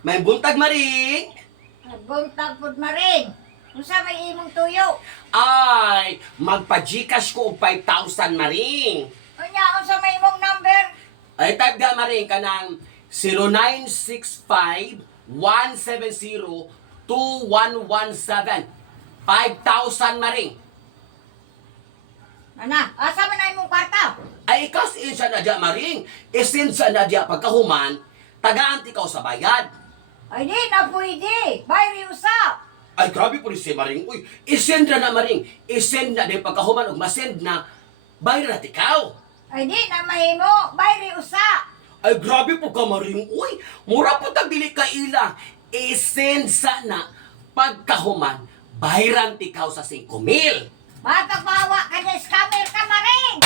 May buntag maring. Nagbuntag pud maring. Unsa may imong tuyo? Ay, magpa-Gcash ko og 5,000 maring. Unya unsa may imong number? Ay, type da maring kanang 0965-170-2117. 5,000 maring. Ana, asa man na imong kwarta? Ay, ikas siya na diya maring. Isin siya na diya pagkahuman, tagaan ikaw sa bayad. Ay di na pwede. Bayri usap. Ay, grabe po ni si Maring. Uy, isend na Maring. Isend na din pagkahuman ug masend na bayad na ikaw. Ay di na mahimo. Bayri usap. Ay, grabe po ka, Maring. Uy, mura po tagdili ka ila. Isend sa na pagkahuman, bayran tikaw sa 5,000. Mapagbawa ka na scammer ka maring.